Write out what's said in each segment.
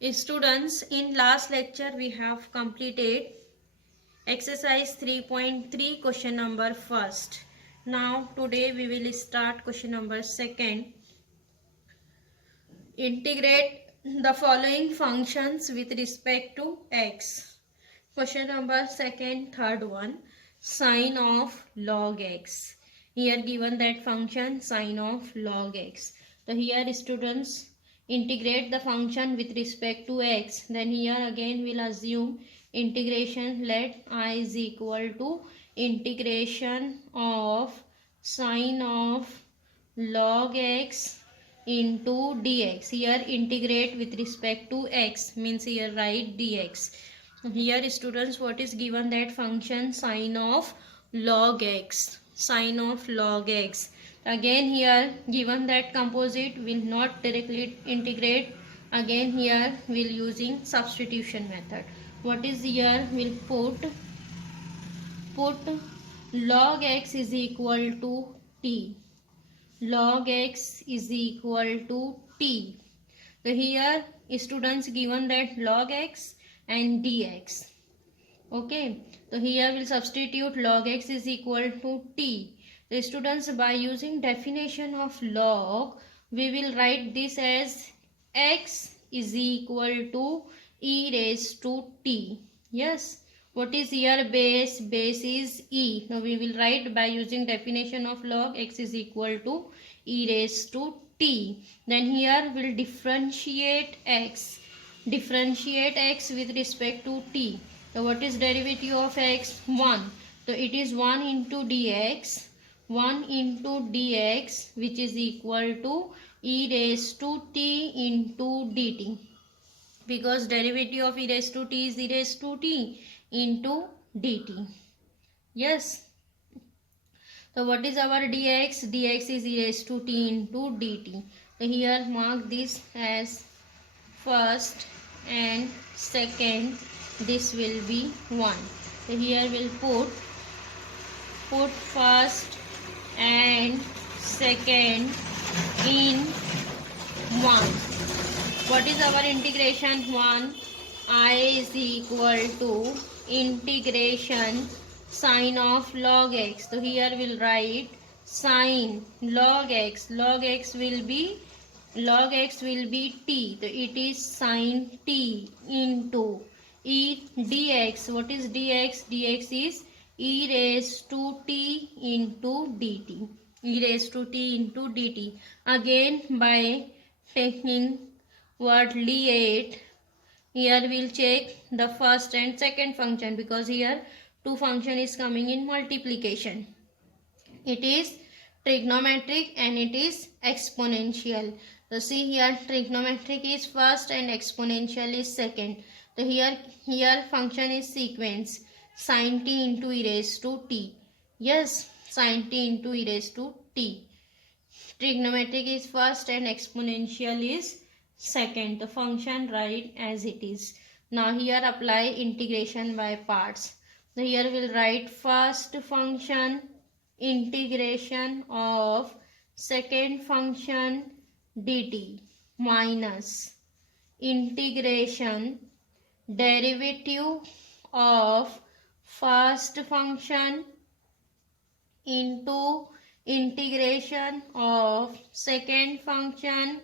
Students, in last lecture we have completed exercise 3.3 question number first. Now today we will start question number second. Integrate the following functions with respect to x. Question number second, third one, sine of log x. Here given that function sine of log x. So here students integrate the function with respect to x. Then here again we'll assume integration. Let I is equal to integration of sine of log x into dx. Here integrate with respect to x means here write dx. Here students, what is given that function sine of log x, sine of log x. Again here given that composite will not directly integrate. Again here we'll using substitution method. What is here, we'll put log x is equal to t. Log x is equal to t. So here students given that log x and dx. Okay, so here we'll substitute log x is equal to t. The students, by using definition of log, we will write this as x is equal to e raised to t. Yes, what is here base? Base is e. Now we will write by using definition of log x is equal to e raised to t. Then here we'll differentiate x. Differentiate x with respect to t. So what is derivative of x? 1. So it is 1 into dx. 1 into dx which is equal to e raised to t into dt. Because derivative of e raised to t is e raised to t into dt. Yes. So what is our dx? Dx is e raised to t into dt. So here mark this as first and second. This will be 1. So here we'll put first and second in 1. What is our integration? 1. I is equal to integration sine of log x. So here we'll write sine log x. Log x will be t. So it is sine t into e dx. What is dx? Dx is e raised to t into dt. E raised to t into dt. Again by taking what liate, here we'll check the first and second function, because here two function is coming in multiplication. It is trigonometric and it is exponential. So see here trigonometric is first and exponential is second. So here function is sequence sin t into e raised to t. Yes, sin t into e raised to t. Trigonometric is first and exponential is second. The function write as it is. Now here apply integration by parts. So here we'll write first function integration of second function dt minus integration derivative of first function into integration of second function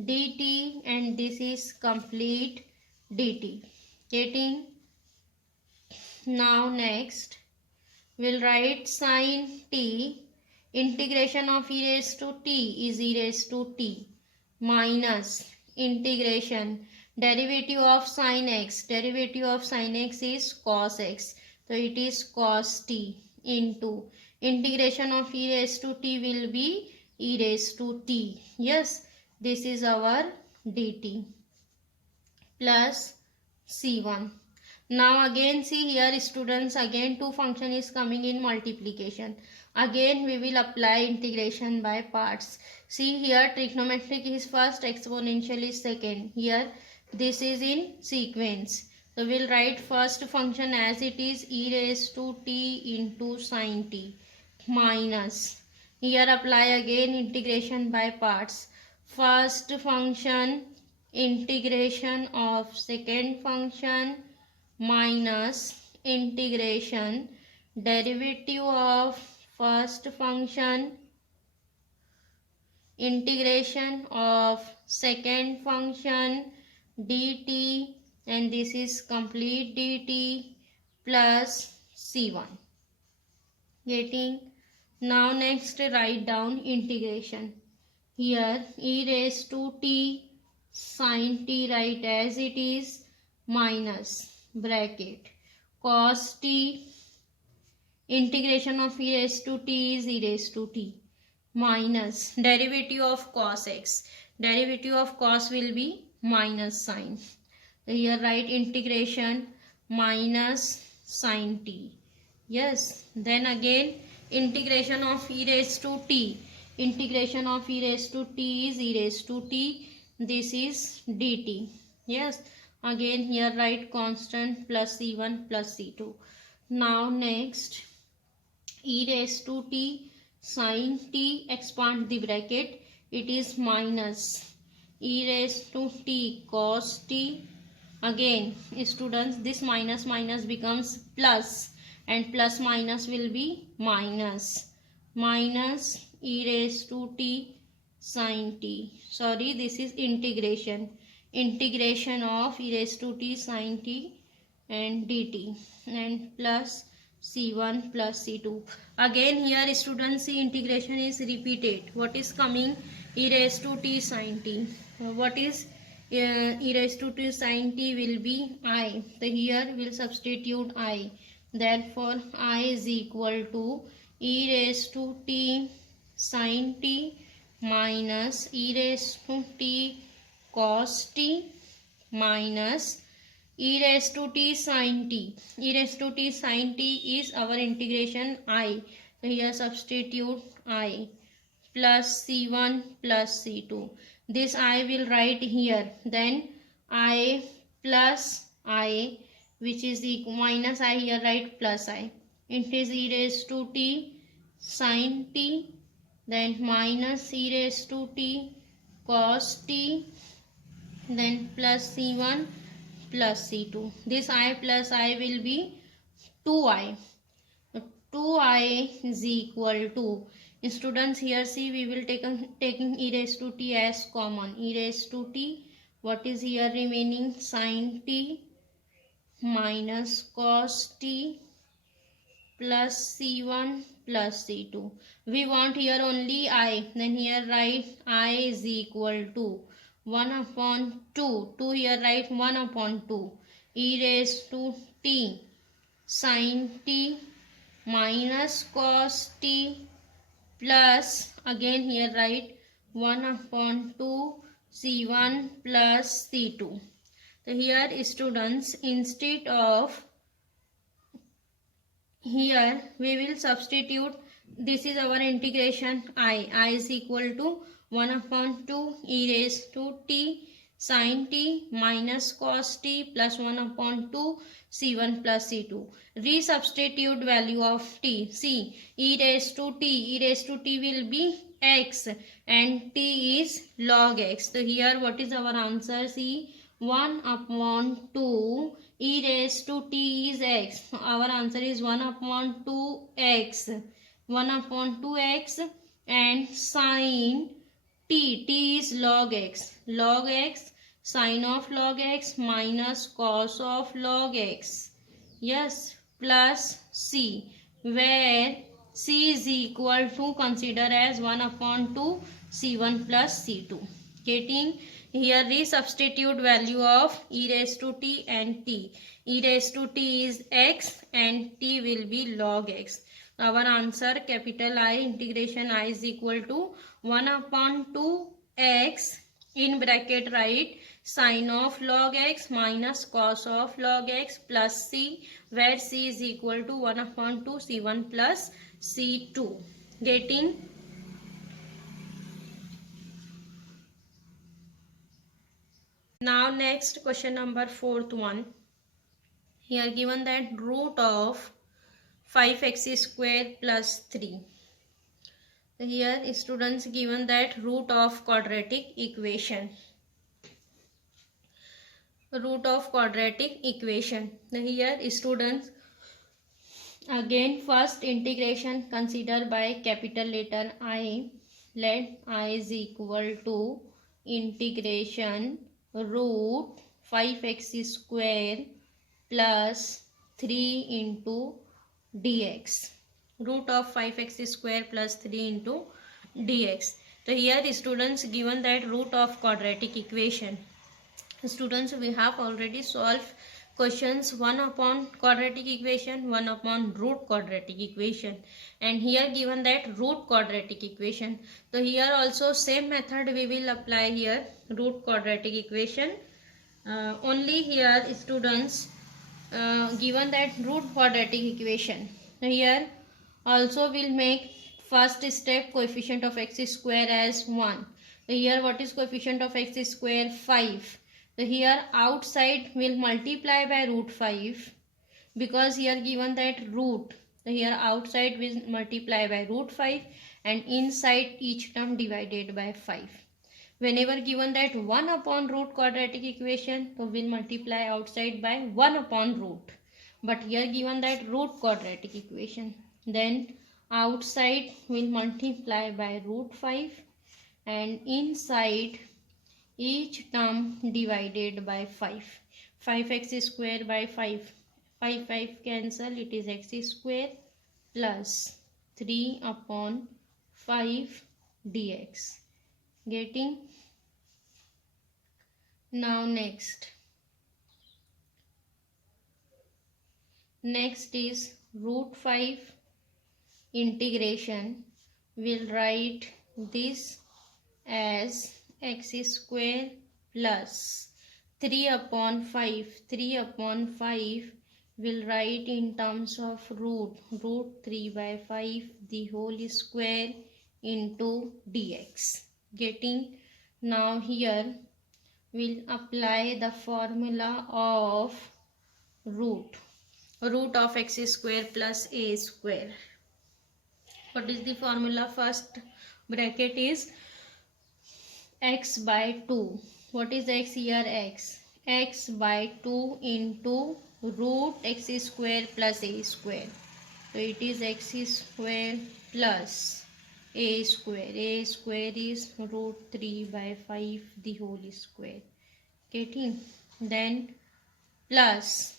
dt, and this is complete dt. Getting? Now next we'll write sin t. Integration of e raised to t is e raised to t minus integration derivative of sin x. Derivative of sin x is cos x. So it is cos t into integration of e raised to t will be e raised to t. Yes, this is our dt plus c1. Now again see here students, again two function is coming in multiplication. Again we will apply integration by parts. See here trigonometric is first, exponential is second. Here this is in sequence. So we'll write first function as it is e raised to t into sin t minus. Here apply again integration by parts. First function integration of second function minus integration derivative of first function, integration of second function dt, and this is complete dt plus c1. Getting? Now next write down integration. Here e raised to t sin t write as it is minus bracket cos t, integration of e raised to t is e raised to t minus derivative of cos x, derivative of cos will be minus sin. So here write integration minus sin t. Yes, then again integration of e raised to t, integration of e raised to t is e raised to t, this is dt. Yes, again here write constant plus c1 plus c2. Now next e raised to t sin t, expand the bracket, it is minus e raised to t cos t. Again students, this minus minus becomes plus, and plus minus will be minus, minus e raised to t sin t. Sorry, this is integration, integration of e raised to t sin t and dt, and plus c1 plus c2. Again here students, see integration is repeated. What is coming? E raised to t sin t. What is e raised to t sin t will be I. So here will substitute I. Therefore I is equal to e raised to t sin t minus e raised to t cos t minus e raised to t sin t. E raised to t sin t is our integration I. So here substitute I plus c1 plus c2. This I will write here. Then I plus I, which is equal minus I, here write plus I. It is e raised to t sin t, then minus e raised to t cos t, then plus c1 plus c2. This I plus I will be 2i. 2i is equal to, students here see, we will taking e raised to t as common. E raised to t, what is here remaining? Sin t minus cos t plus c1 plus c2. We want here only I, then here write I is equal to 1 upon 2. 2 here write 1 upon 2. E raised to t sin t minus cos t plus, again here write 1 upon 2 c1 plus c2. So here students, instead of here we will substitute, this is our integration I is equal to 1 upon 2 e raised to t sin t minus cos t plus 1 upon 2 c1 plus c2. Resubstitute value of t. See, e raised to t will be x and t is log x. So here what is our answer? See, 1 upon 2 e raised to t is x. Our answer is 1 upon 2x. 1 upon 2x, and sin t is log x. Log x, sin of log x minus cos of log x. Yes, plus c, where c is equal to, consider as 1 upon 2 c1 plus c2. Getting? Here resubstitute value of e raised to t and t. E raised to t is x and t will be log x. Our answer, capital I, integration I is equal to 1 upon 2 x, in bracket write sin of log x minus cos of log x plus c, where c is equal to 1 upon 2 c1 plus c2. Getting? Now next question number 4th one. Here given that root of 5x square plus 3. So here students given that root of quadratic equation. root of quadratic equation. Here students, again first integration consider by capital letter I. Let I is equal to integration root 5x square plus 3 into dx. Root of 5x square plus 3 into dx. So here students, given that root of quadratic equation, students, we have already solved questions 1 upon quadratic equation, 1 upon root quadratic equation, and here given that root quadratic equation. So here also same method we will apply here, root quadratic equation. Only here students, given that root quadratic equation, here also will make first step coefficient of x square as 1. So here what is coefficient of x square? 5. So here outside will multiply by root 5, because here given that root. So here outside will multiply by root 5 and inside each term divided by 5. Whenever given that 1 upon root quadratic equation, so will multiply outside by 1 upon root. But here given that root quadratic equation, then outside will multiply by root 5 and inside each term divided by 5. 5x square by 5. 5 cancel, it is x square plus 3 upon 5 dx. Getting? Now next is root 5 integration. We'll write this as x square plus 3 upon 5. 3 upon 5 will write in terms of root 3 by 5 the whole square into dx. Getting? Now here we'll apply the formula of root of x square plus a square. What is the formula? First bracket is x by 2. What is x here? X by 2 into root x square plus a square. So it is x square plus a square. A square is root 3 by 5 the whole square. Getting? Then plus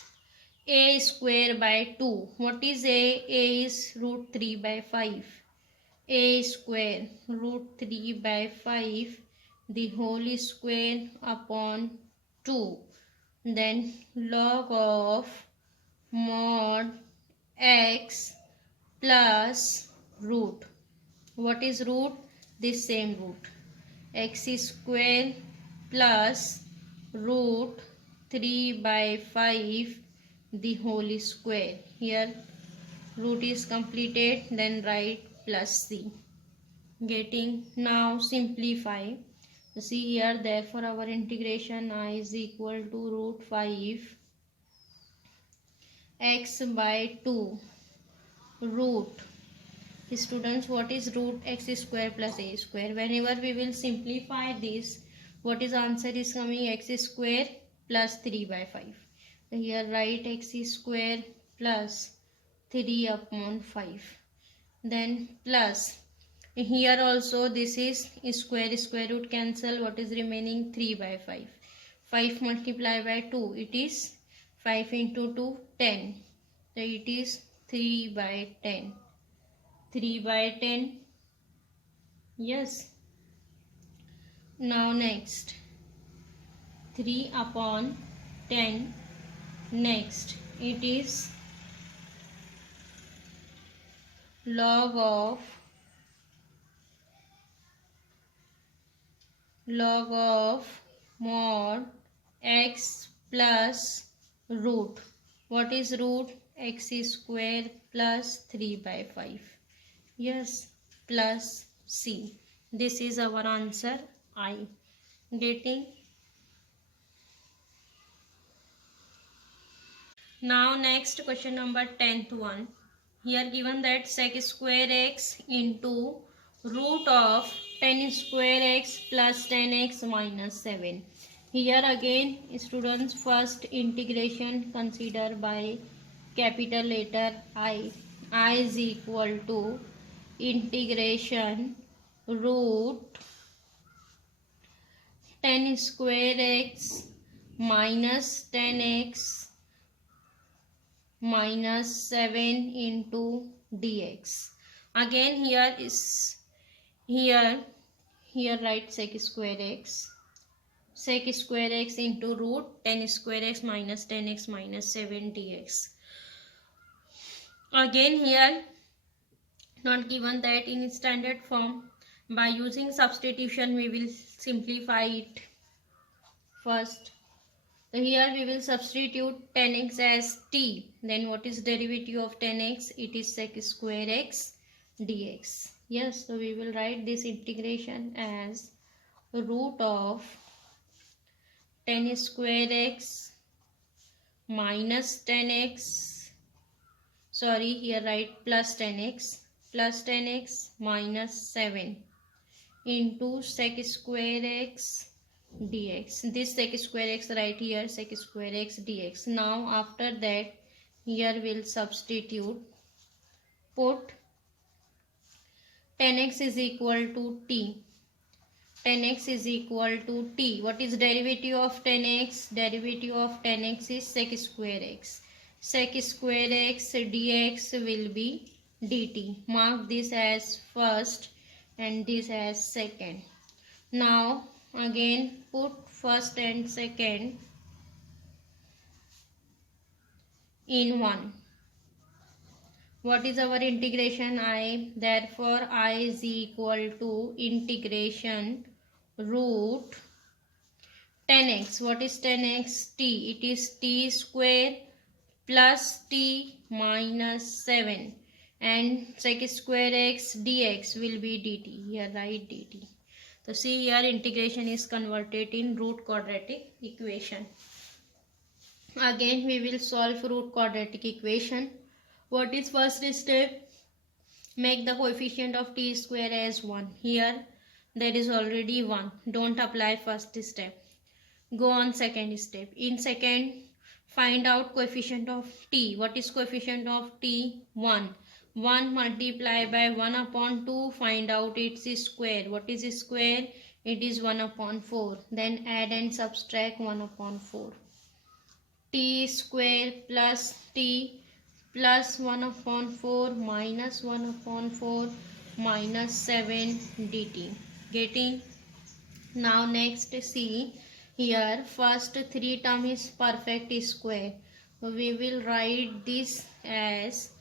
a square by 2. What is a? A is root 3 by 5. A square root 3 by 5 the whole square upon 2. Then log of mod x plus root. What is root? This same root. X square plus root 3 by 5 the whole square. Here root is completed, then write plus c. Getting? Now simplify. See here, therefore our integration I is equal to root 5 x by 2 root. Students, what is root x square plus a square? Whenever we will simplify this, what is answer is coming? X square plus 3 by 5. So here write x square plus 3 upon 5. Then plus, here also this is square root cancel. What is remaining? 3 by 5. 5 multiplied by 2, it is 5 into 2, 10. So it is 3 by 10. 3 by 10. Yes. Now next 3 upon 10. Next it is log of mod x plus root. What is root? X square plus 3 by 5. Yes, plus c. This is our answer I. Getting? Now next question number 10th one. Here given that sec square x into root of 10 square x plus 10x minus 7. Here again, students, first integration consider by capital letter I. I is equal to integration root 10 square x minus 10x minus 7 into dx. Again here write sec square x into root 10 square x minus 10x minus 7 dx. Again here not given that in standard form. By using substitution we will simplify it. First, so here we will substitute 10x as t. Then what is derivative of 10x? It is sec square x dx. Yes, so we will write this integration as root of 10 square x minus 10x, sorry, here write plus 10x minus 7 into sec square x dx. This sec square x right here, sec square x dx. Now after that here we'll substitute, put 10x is equal to t. 10x is equal to t. What is derivative of 10x? Derivative of 10x is sec square x. Sec square x dx will be dt. Mark this as first and this as second. Now again put first and second in 1. What is our integration I? Therefore I is equal to integration root 10x. What is 10x? T. It is t square plus t minus 7 and sec square x dx will be dt. Here write dt. So see here integration is converted in root quadratic equation. Again we will solve root quadratic equation. What is first step? Make the coefficient of t square as 1. Here there is already 1. Don't apply first step. Go on second step. In second, find out coefficient of t. What is coefficient of t? 1. 1 multiply by 1 upon 2. Find out its square. What is square? It is 1 upon 4. Then add and subtract 1 upon 4. T square plus t plus 1 upon 4 minus 1 upon 4 minus 7 dt. Getting? Now next see here, first 3 term is perfect square. We will write this as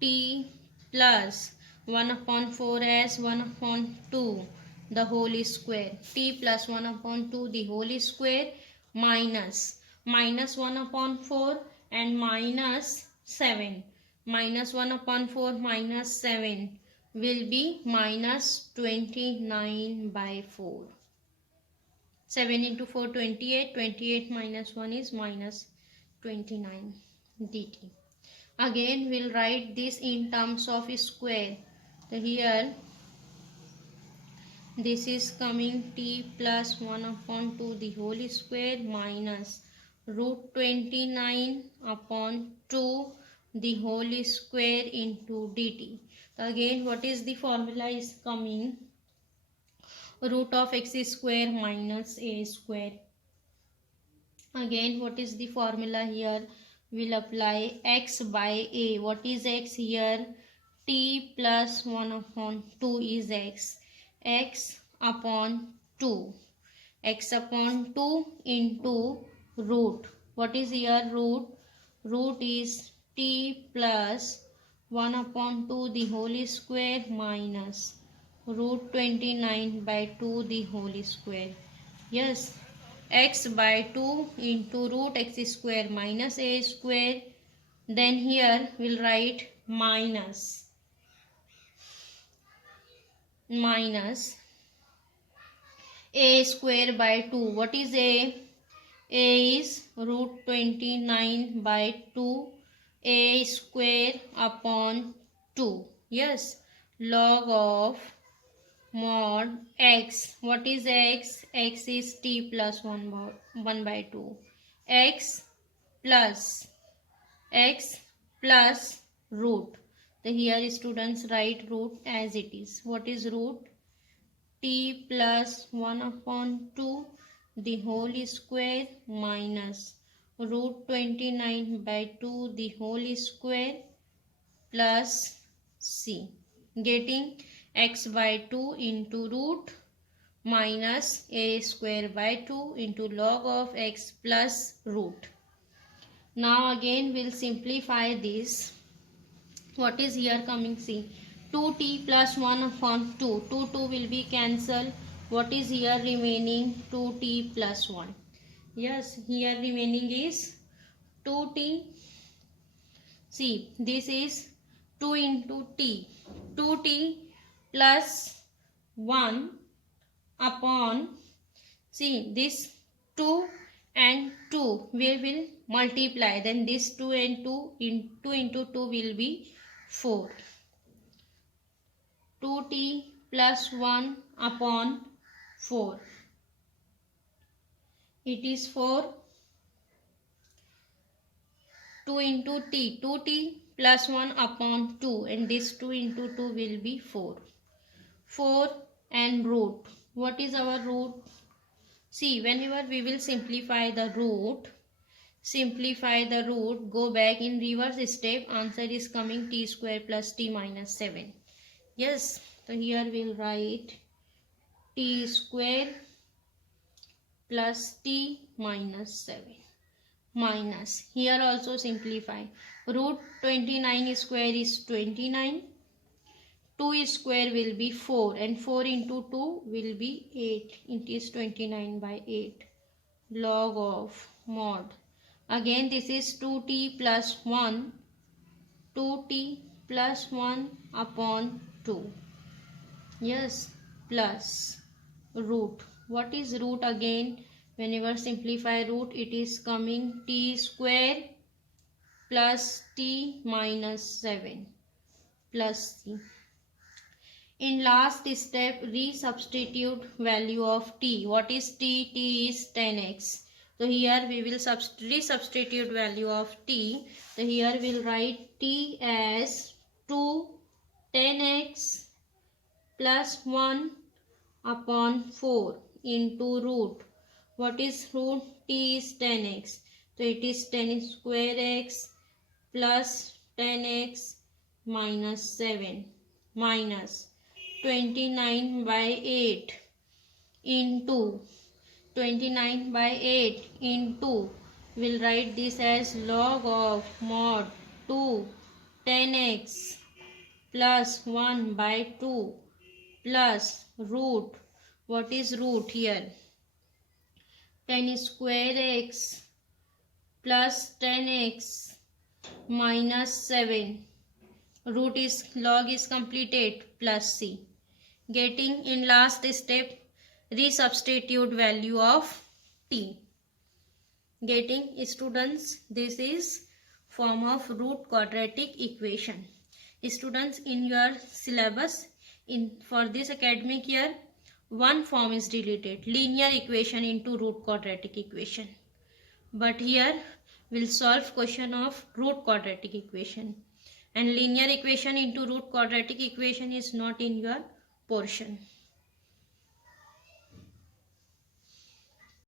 t plus 1 upon 4 as 1 upon 2 the whole square. T plus 1 upon 2 the whole square minus 1 upon 4 and minus 7. Minus 1 upon 4 minus 7 will be minus 29 by 4. 7 into 4 28. 28 minus 1 is minus 29 dt. Again we'll write this in terms of square. So here this is coming t plus 1 upon 2 the whole square minus root 29 upon 2 the whole square into dt. Again what is the formula is coming? Root of x square minus a square. Again what is the formula here? We'll apply x by a. What is x here? T plus 1 upon 2 is x. X upon 2. X upon 2 into root. What is here root? Root is t plus 1 upon 2 the whole square minus root 29 by 2 the whole square. Yes, x by 2 into root x square minus a square. Then here we'll write minus a square by 2. What is a? A is root 29 by 2 a square upon 2. Yes, log of mod x. What is x? X is t plus 1 by 2. x plus root. So here students write root as it is. What is root? T plus 1 upon 2 the whole square minus root 29 by 2 the whole square plus c. Getting x by 2 into root minus a square by 2 into log of x plus root. Now again we'll simplify this. What is here coming? See, 2t plus 1 upon 2. 2 will be cancelled. What is here remaining? 2t plus 1. Yes, here remaining is 2t. See, this is 2 into t. 2t plus 1 upon, see, this 2 and 2 we will multiply. Then this 2 and 2 into 2 will be 4. 2t plus 1 upon 4. It is 4. 2 into t. 2t plus 1 upon 2. And this 2 into 2 will be 4. 4 and root. What is our root? See, whenever we will simplify the root, go back in reverse step, answer is coming t square plus t minus 7. Yes, so here we'll write t square plus t minus 7 minus, here also simplify, root 29 square is 29, 2 square will be 4 and 4 into 2 will be 8, it is 29 by 8, log of mod. Again this is 2t plus 1, 2t plus 1 upon 2. Yes, plus root. What is root again? Whenever simplify root, it is coming t square plus t minus 7 plus c. In last step, resubstitute value of t. What is t? T is 10x. So here we will resubstitute value of t. So here we will write t as 2 10x plus 1 upon 4 into root. What is root? T is 10x. So it is 10 square x plus 10x minus 7 minus 29 by 8 into 29 by 8 into, we'll write this as log of mod 2 10x plus 1 by 2 plus root. What is root here? 10 square x plus 10x minus 7. Root is, log is completed, plus c. Getting in last step, resubstitute value of t. Getting students, this is form of root quadratic equation. Students, in your syllabus, for this academic year, one form is deleted, linear equation into root quadratic equation. But here we'll solve question of root quadratic equation, and linear equation into root quadratic equation is not in your portion.